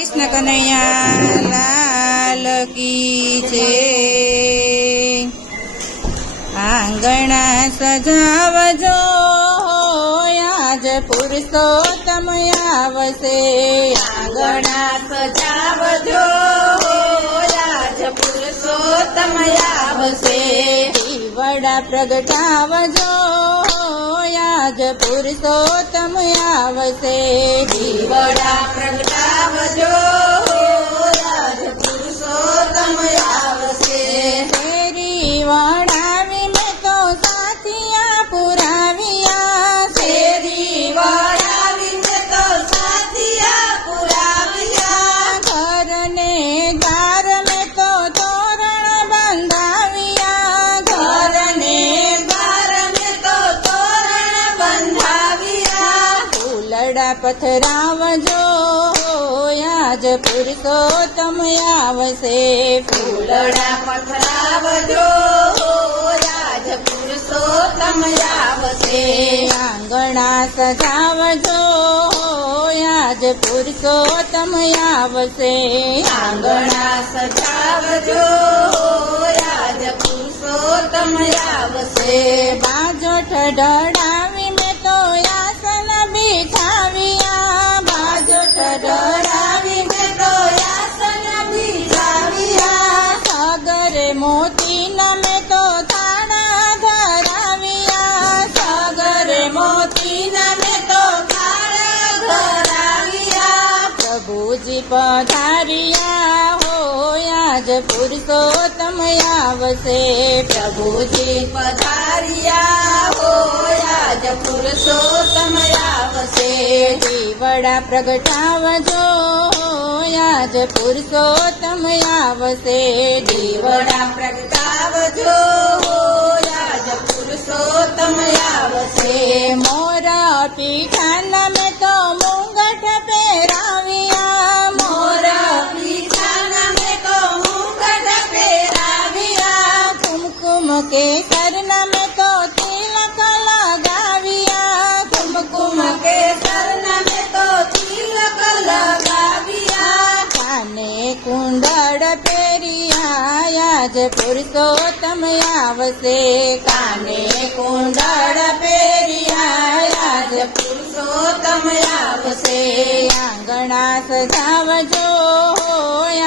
કૃષ્ણ કનૈયા લાલ કી છે। આંગણા સજાવજો આજ પુરુષોત્તમ આવશે। આંગણા સજાવજો આજ પુરુષોત્તમ આવશે। દીવડા પ્રગટાવજો આજ પુરુષોત્તમ આવશે। દીવડા પ્રગટાવજો આજ પુરુષોત્તમ આવશે। શેરી વડાવી મેં તો સાથિયા પુરાવ્યા। શેરી વડાવી મેં તો સાથિયા પુરાવ્યા। ઘરને દ્વાર મેં તો તોરણ બંધાવ્યા। ઘરને દ્વાર મેં તો તોરણ બંધાવ્યા। ફૂલડા પથરાવજો આજ પુરુષોત્તમ આવશે। ફૂલડા પથરાવજો આજ પુરુષોત્તમ આવશે। આંગણા સજાવજો આજ પુરુષોત્તમ આવશે। આંગણા સજાવજો આજ પુરુષોત્તમ આવશે। બાજોઠ ઢળાવી મેં તો આસન બિછાવ્યા। બાજોઠ ઢળાવી મેં તો આસન બિછાવ્યા। સાગરે મોતીના મેં તો થાળા ધરાવ્યા। સાગરે મોતીના મેં તો થાળા ધરાવ્યા। પ્રભુજી પધાર્યા આજ પુરુષોત્તમ આવશે। પ્રભુજી પધાર્યા આજ પુરુષોત્તમ આવશે। દીવડા પ્રગટાવજો આજ પુરુષોત્તમ આવશે। દીવડા પ્રગટાવજો આજ પુરુષોત્તમ આવશે। મોરા પીઠાના મેં તો મુંગટ પહેરાવ્યા। મોરા પીઠાના મેં તો મુંગટ પહેરાવ્યા। કુમકુમ કેસરના મેં તો તિલક લગાવ્યા। કુમકુમ કેસરના મેં તો તિલક લગાવ્યા। કાને કુંડળ પહેર્યા આજ પુરુષોત્તમ આવશે। કાને કુંડળ પહેર્યા આજ પુરુષોત્તમ આવશે। આંગણા સજાવજો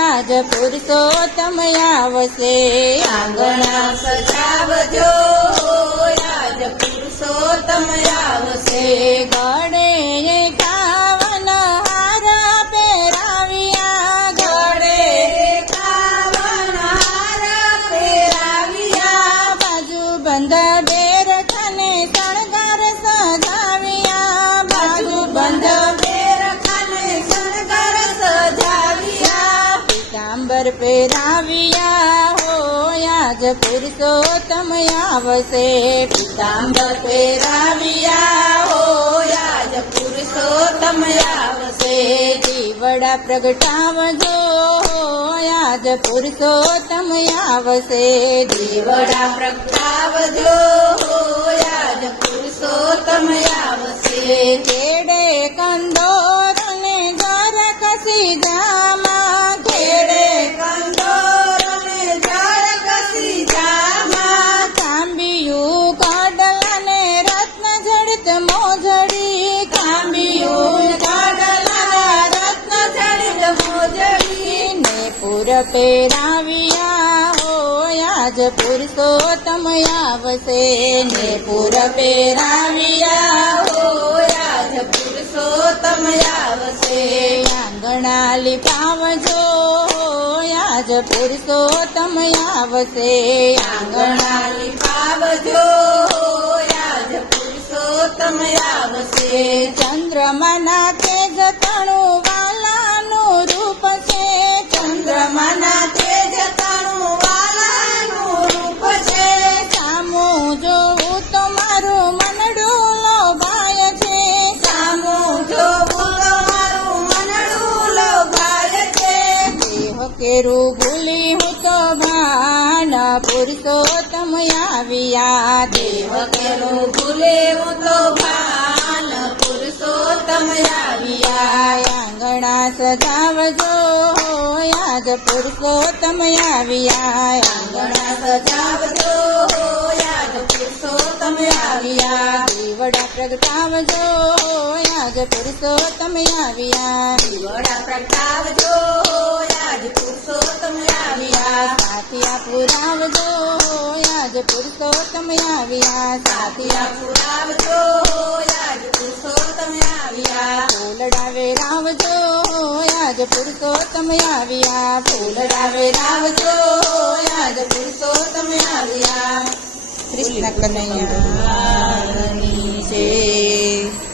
આજ પુરુષોત્તમ આવશે। આંગણા સજાવજો આજ પુરુષોત્તમ આવશે। ગળે કાવન હાર પહેરાવ્યા। ગળે કાવન હાર પહેરાવ્યા। બાજુ બંધ બેરખને શણગાર સજાવ્યા। બાજુ બંધ બેરખાને શણગાર સજાવ્યા। પીતાંબર પહેરાવ્યા આજ પુરુષોત્તમ આવશે। પીતાંબર પહેરાવ્યા આજ પુરુષોત્તમ આવશે। દીવડા પ્રગટાવજો આજ પુરુષોત્તમ આવશે। દીવડા પ્રગટાવજો આજ પુરુષોત્તમ આવશે। કેડે કંદોરને જર કસી જામા। ખેડે કંદોરને જળ કસી જામા। તાંબિયું કડલાને રત્ન જડિત મોજડી। તાંબિયું કાઢલા રત્ન જડિત મોજડી। ને પુર પહેરાવ્યા આજ પુરુષોત્તમ આવશે। ને પુર પહેરાવ્યા આજ પુરુષોત્તમ આવશે। આંગણા લીપાવજો આજ પુરુષોત્તમ આવશે। આંગણા લીપાવજો આજ પુરુષોત્તમ આવશે। ચંદ્રમાના તેજ તણું વાલાનું રૂપ છે। ચંદ્રમાના તેજ તણું વાલાનું રૂપ છે। સામું જોવું તો મારું મનડું લોભાય છે। સામું જોવું તો મારું મનડું લોભાય છે। દેહ કેરું ભૂલી હું તો ભાન પુરુષોત્તમ આવ્યા। દેવ કેરું ભૂલે હું તો ભાન પુરુષોત્તમ આવ્યા। આંગણા આંગણા સજાવજો આજ પુરુષોત્તમ આવ્યા. આંગણા સજાવજો યાદ પુરુષોત્તમ આવ્યા. દીવડા પ્રગટાવજો આજ પુરુષોત્તમ આવ્યા. દીવડા પ્રગટાવજો યાદ પુરુષોત્તમ આવ્યા. સાથિયા પુરાવજો આજ પુરુષોત્તમ આવ્યા. સાથિયા પુરાવજો યાદ પુરુષોત્તમ આવ્યા. ફૂલડા વેરાવજો આજ પુરુષોત્તમ આવ્યા. ફૂલડા વેરાવજો યાદ પુરુષોત્તમ આવ્યા. કૃષ્ણ કનૈયા ની છે.